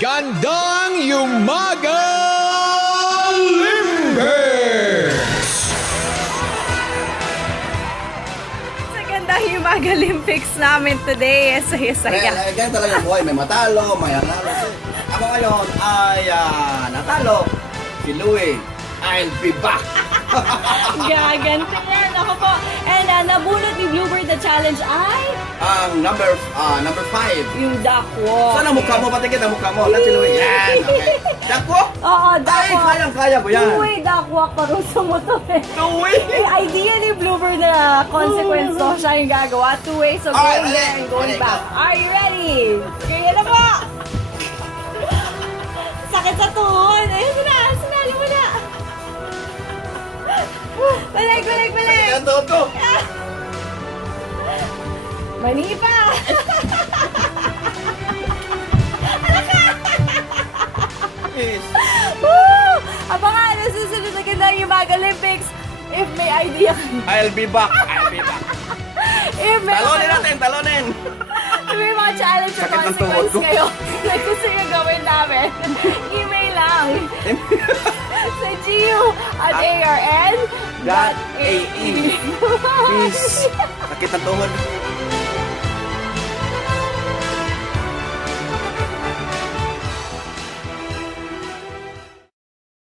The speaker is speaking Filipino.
Gandang Yumaga Olympics! Sa gandang Yumaga Olympics namin today, saya-saya. Ganyan talaga yung buhay. May matalo, may analo. Ako ngayon ay natalo. Si Louie. I'll be back. Gaganti yan. Ako po. And nabunot ni Bluebird na challenge ay Ang number 5. yung duckwalk. Saan ang mukha mo? Patingin ang mukha mo. Let's si Louie. Yan. Okay. Dako? Oo, Ay, duckwalk. kayang-kaya ko yan. Two-way duckwalk parusa mo to eh. Louie. Yung idea ni Bluebird na consequence to, siya yung gagawa. Two-way, so Alright, going there and going ready, back. go. Are you ready? Kaya na po! Sakit sa tuhod. Ayun mo na, sinalo mo na. Balik. Yan tuhod ko. Mani pa! Yes. Woo! Abangan ang susunod na ganda yung Mag Olympics. If may idea ka, I'll be back. I'll be back. if may, Talonin natin, talonin. if may mga challenge or Sakit ng tuhod consequence ko. kayo na gusto nyo gawin namin, email lang sa .ae. GU@arn.ae. Peace. Sakit ang tuhod.